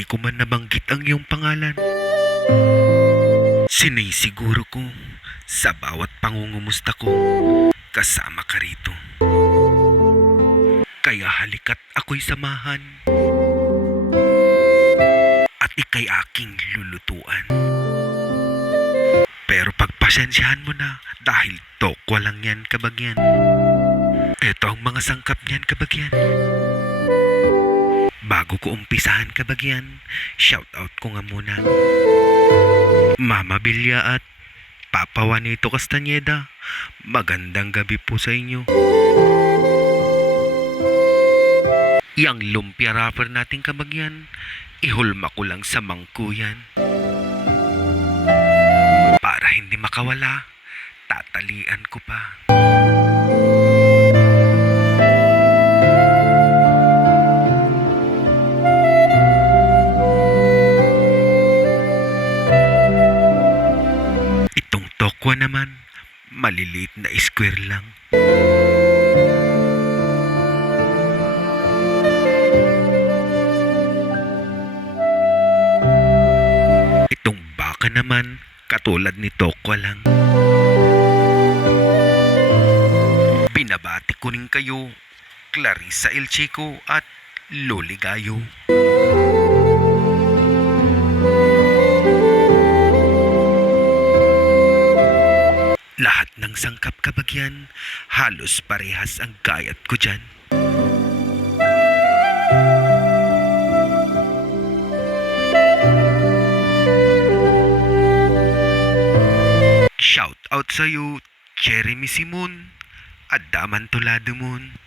hindi ko man nabanggit ang iyong pangalan. Sinisiguro ko sa bawat pangungumusta ko, kasama ka rito. Kaya halika't ako'y samahan at ika'y aking lulutuan. Pero pagpasensyahan mo na dahil tokwa lang yan, kabagyan. Ito ang mga sangkap niyan, kabagyan. Bago ko umpisahan, kabagyan, shoutout ko nga muna Mama Bilya at Papa Juanito Castañeda. Magandang gabi po sa inyo. Yang lumpia wrapper nating kabagyan, ihulma ko lang sa mangkuyan. Para hindi makawala, tatalian ko pa. Itong tokwa naman, maliliit na square lang. Itong baka naman, katulad ni tokwa lang. Binabati ko rin kayo, Clarissa El Chico at Loli Gayo. Lahat ng sangkap kabagyan, halos parehas ang gayat ko dyan. Shout out sa'yo, Jeremy Simon at Daman Toladumon.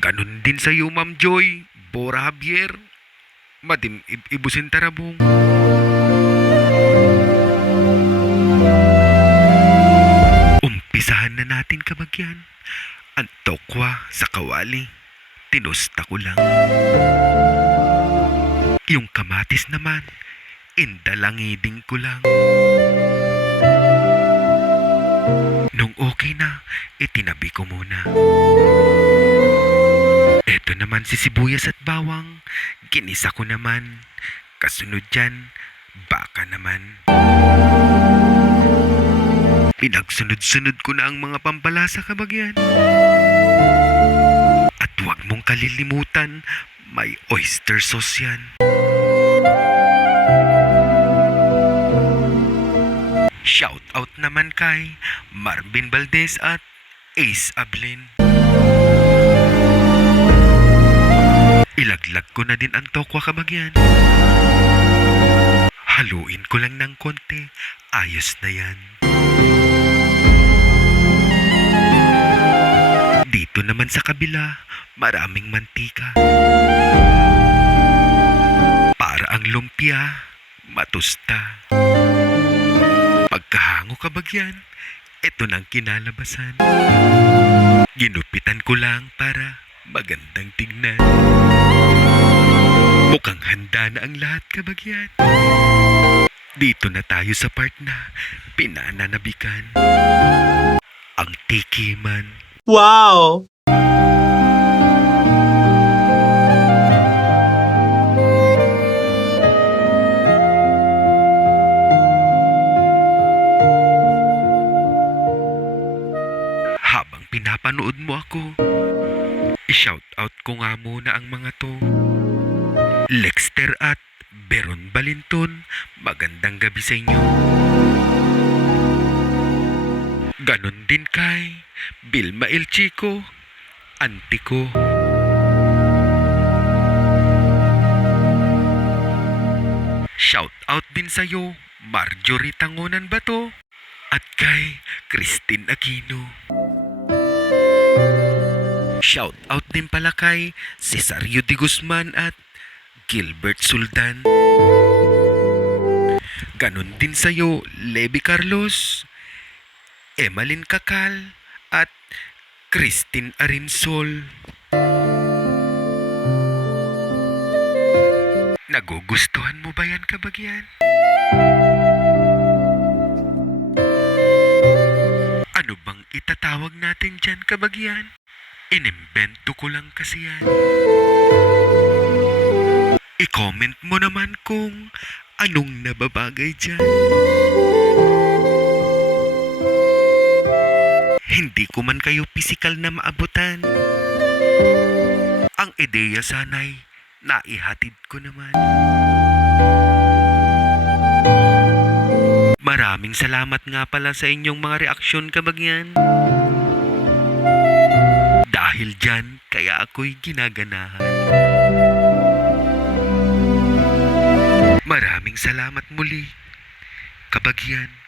Ganon din sa'yo, Ma'am Joy, Bora Javier, Madim Ibusin Tarabong. Umpisahan na natin kabagyan. Ang tokwa sa kawali, tinusta ko lang. Yung kamatis naman, indalangiding ko lang. Nung okay na, itinabi ko muna. Eto naman si sibuyas at bawang, ginisa ko naman. Kasunod dyan, baka naman. Pinagsunod-sunod ko na ang mga pampalasa kabagyan. At huwag mong kalilimutan, may oyster sauce yan. Shout out naman kay Marvin Valdez at Ace Ablin. Ilaglag ko na din ang tokwa kabagyan. Haluin ko lang ng konti, ayos na yan. Dito naman sa kabila, maraming mantika. Para ang lumpia, matusta. Pagkahango kabagyan, ito nang kinalabasan. Ginupitan ko lang para magandang tignan. Mukhang handa na ang lahat kabagyan. Dito na tayo sa part na pinananabikan. Ang tikiman. Wow! Habang pinapanood mo ako, i-shoutout ko nga muna ang mga to. Lexter at Beron Balinton, magandang gabi sa inyo. Ganon din kay Vilma El Chico, auntie ko. Shoutout din sa'yo, Marjorie Tangonan Bato, at kay Christine Aquino. Shoutout din pala kay Cesario de Guzman at Gilbert Sultan. Ganon din sa'yo, Levi Carlos, Emalyn Kakal, at Christine Arinsol. Nagugustuhan mo ba yan kabagyan? Ano bang itatawag natin dyan kabagyan? Inimbento ko lang kasi yan. I-comment mo naman kung anong nababagay dyan. Hindi ko man kayo pisikal na maabutan. Ang ideya sana'y naihatid ko naman. Maraming salamat nga pala sa inyong mga reaksyon kabagyan. Dahil dyan, kaya ako'y ginaganahan. Maraming salamat muli, kabagyan.